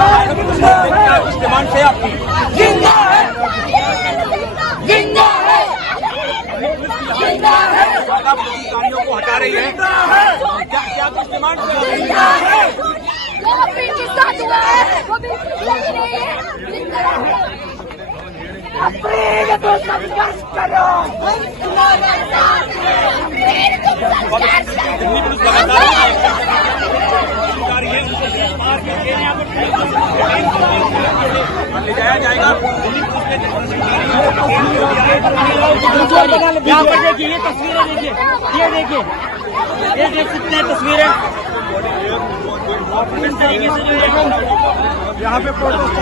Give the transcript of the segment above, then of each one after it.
क्या कुछ डिमांड है आपकी? जिंदा है, जिंदा है, जिंदा है, आप अधिकारियों को हटा रही है, क्या कुछ डिमांड जिंदा है। जो भी किस्सा हुआ है वो भी सही नहीं है, जिंदा है। अपने को संघर्ष करो, तुम्हारे साथ हैं, तुम संघर्ष करो। दिल्ली पुलिस लगातार अधिकारी है, उनको गिरफ्तार करके यहाँ पर ले जाया जाएगा। दिल्ली पुलिस ने यहाँ पर देखिए, ये तस्वीरें देखिए, ये देखिए, ये देख सकते हैं तस्वीरें इस तरीके से जो है यहाँ पे प्रोटेस्ट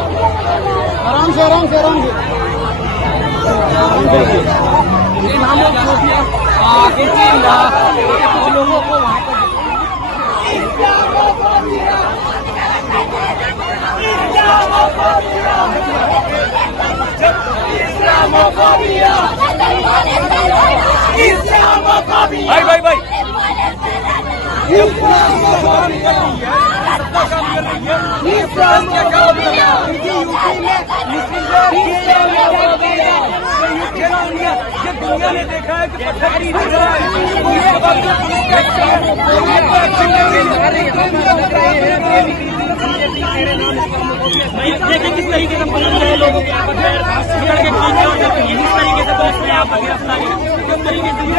आराम से आराम से आराम से कुछ लोगों को वहाँ पर भाई भाई भाई दुनिया ने देखा है कि पत्थर देखिए किस तरीके से पुलिस ने लोगों के यहाँ पर इस तरीके से पुलिस ने यहाँ पर गिरफ्तारी किस तरीके से